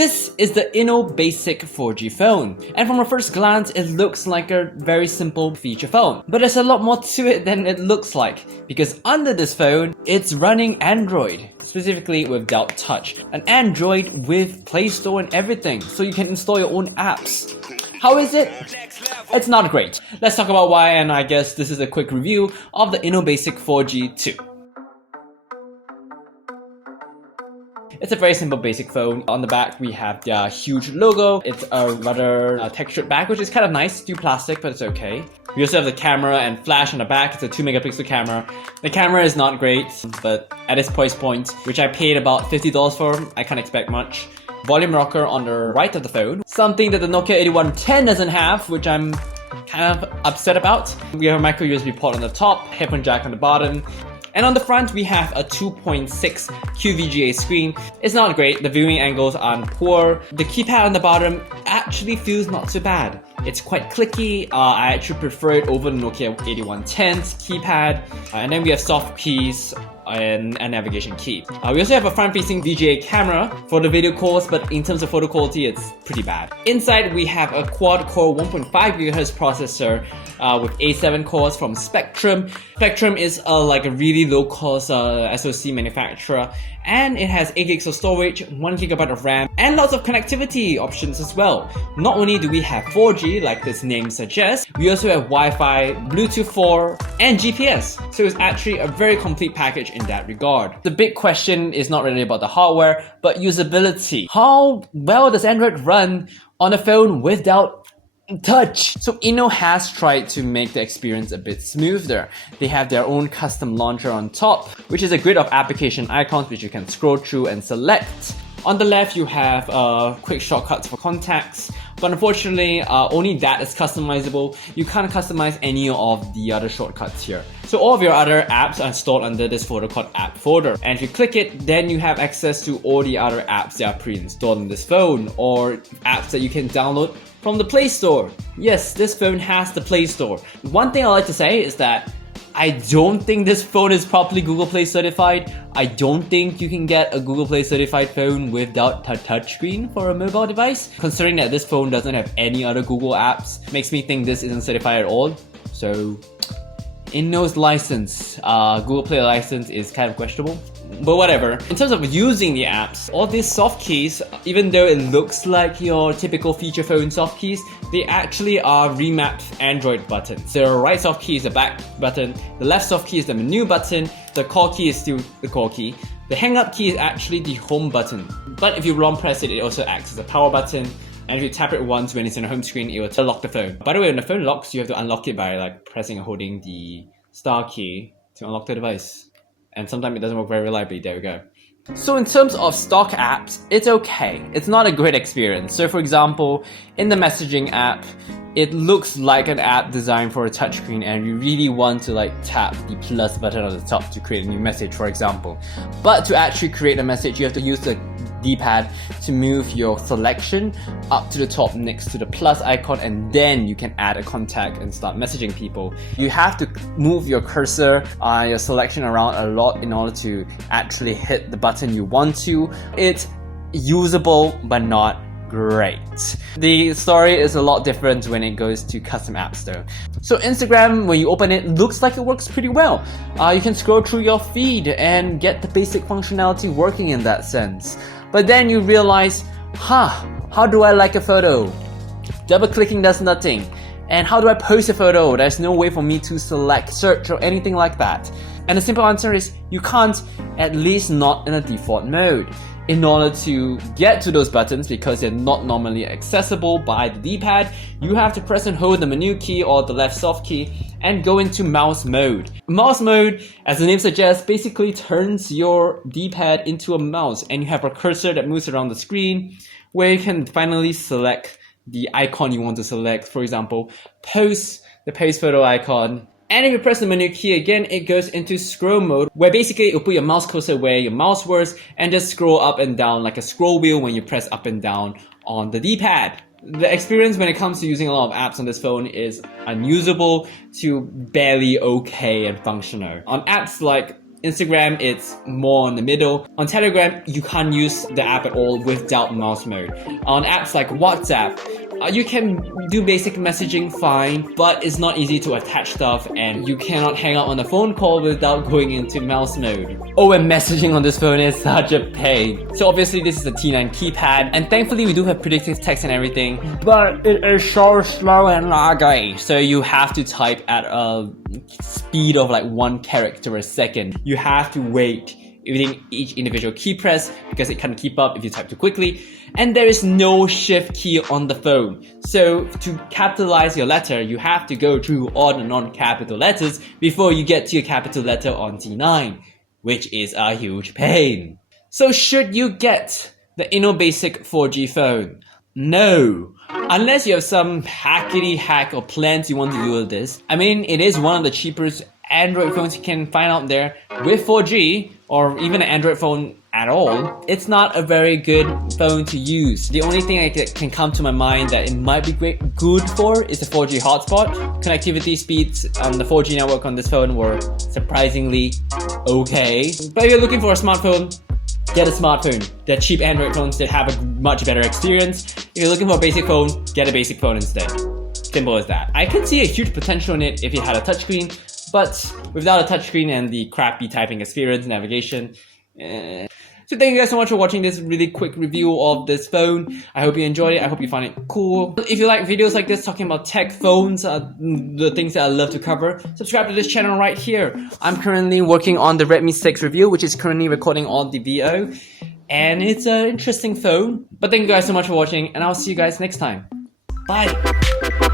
This is the InnoBasic 4G phone, and from a first glance it looks like a very simple feature phone. But there's a lot more to it than it looks like, because under this phone, it's running Android, specifically without touch. An Android with Play Store and everything, so you can install your own apps. How is it? It's not great. Let's talk about why, and I guess this is a quick review of the InnoBasic 4G 2. It's a very simple basic phone. On the back we have the huge logo. It's a rather textured back, which is kind of nice. It's plastic, but it's okay. We also have the camera and flash on the back. It's a 2 megapixel camera. The camera is not great, but at its price point, which I paid about $50 for, I can't expect much. Volume rocker on the right of the phone. Something that the Nokia 8110 doesn't have, which I'm kind of upset about. We have a micro USB port on the top, headphone jack on the bottom. And on the front, we have a 2.6 QVGA screen. It's not great, the viewing angles are poor. The keypad on the bottom actually feels not so bad. It's quite clicky. I actually prefer it over the Nokia 8110's keypad. And then we have soft keys and a navigation key. We also have a front-facing VGA camera for the video calls, but in terms of photo quality, it's pretty bad. Inside, we have a quad-core 1.5 GHz processor with A7 cores from Spectrum. Spectrum is like a really low-cost SoC manufacturer, and it has 8 gigs of storage, 1 GB of RAM, and lots of connectivity options as well. Not only do we have 4G, like this name suggests, we also have Wi-Fi, Bluetooth 4, and GPS. So it's actually a very complete package in that regard. The big question is not really about the hardware, but usability. How well does Android run on a phone without touch? So Inno has tried to make the experience a bit smoother. They have their own custom launcher on top, which is a grid of application icons which you can scroll through and select. On the left, you have quick shortcuts for contacts, but unfortunately, only that is customizable. You can't customize any of the other shortcuts here. So all of your other apps are installed under this folder called App Folder. And if you click it, then you have access to all the other apps that are pre-installed on this phone, or apps that you can download from the Play Store. Yes, this phone has the Play Store. One thing I like to say is that I don't think this phone is properly Google Play certified. I don't think you can get a Google Play certified phone without a touchscreen for a mobile device. Considering that this phone doesn't have any other Google apps, makes me think this isn't certified at all. So, Inno's license, Google Play license is kind of questionable. But whatever. In terms of using the apps, all these soft keys, even though it looks like your typical feature phone soft keys, they actually are remapped Android buttons. The right soft key is the back button, the left soft key is the menu button, the call key is still the call key, the hang up key is actually the home button. But if you long press it, it also acts as a power button. And if you tap it once when it's in the home screen, it will unlock the phone. By the way, when the phone locks, you have to unlock it by like pressing and holding the star key to unlock the device. And sometimes it doesn't work very reliably. There we go. So in terms of stock apps, it's okay. It's not a great experience. So for example, in the messaging app, it looks like an app designed for a touchscreen, and you really want to like tap the plus button on the top to create a new message, for example. But to actually create a message, you have to use the D-pad to move your selection up to the top next to the plus icon, and then you can add a contact and start messaging people. You have to move your cursor, your selection around a lot in order to actually hit the button you want to. It's usable, but not great. The story is a lot different when it goes to custom apps though. So Instagram, when you open it, looks like it works pretty well. You can scroll through your feed and get the basic functionality working in that sense. But then you realize, how do I like a photo? Double clicking does nothing. And how do I post a photo? There's no way for me to select, search, or anything like that. And the simple answer is you can't, at least not in a default mode. In order to get to those buttons, because they're not normally accessible by the D-pad, you have to press and hold the menu key or the left soft key and go into mouse mode. Mouse mode, as the name suggests, basically turns your D-pad into a mouse, and you have a cursor that moves around the screen where you can finally select the icon you want to select. For example, post, the post photo icon. And if you press the menu key again, it goes into scroll mode, where basically you put your mouse cursor where your mouse works and just scroll up and down like a scroll wheel when you press up and down on the D-pad. The experience when it comes to using a lot of apps on this phone is unusable to barely okay and functional. On apps like Instagram, it's more in the middle. On Telegram, you can't use the app at all without mouse mode. On apps like WhatsApp, you can do basic messaging fine, but it's not easy to attach stuff and you cannot hang out on a phone call without going into mouse mode. Oh, and messaging on this phone is such a pain. So obviously this is a T9 keypad, and thankfully we do have predictive text and everything, but it is so slow and laggy. So you have to type at a speed of like 1 character a second. You have to wait within each individual key press because it can't keep up if you type too quickly. And there is no shift key on the phone. So to capitalize your letter, you have to go through all the non-capital letters before you get to your capital letter on T9, which is a huge pain. So should you get the InnoBasic 4G phone? No. Unless you have some hackety hack or plans you want to do with this. I mean, it is one of the cheapest Android phones you can find out there with 4G, or even an Android phone at all. It's not a very good phone to use. The only thing that can come to my mind that it might be good for is the 4G hotspot. Connectivity speeds on the 4G network on this phone were surprisingly okay. But if you're looking for a smartphone, get a smartphone. There are cheap Android phones that have a much better experience. If you're looking for a basic phone, get a basic phone instead. Simple as that. I could see a huge potential in it if it had a touchscreen, but without a touchscreen and the crappy typing experience, navigation, So thank you guys so much for watching this really quick review of this phone. I hope you enjoyed it. I hope you found it cool. If you like videos like this talking about tech, phones, the things that I love to cover, subscribe to this channel right here. I'm currently working on the Redmi 6 review, which is currently recording on the VO. And it's an interesting phone. But thank you guys so much for watching, and I'll see you guys next time. Bye!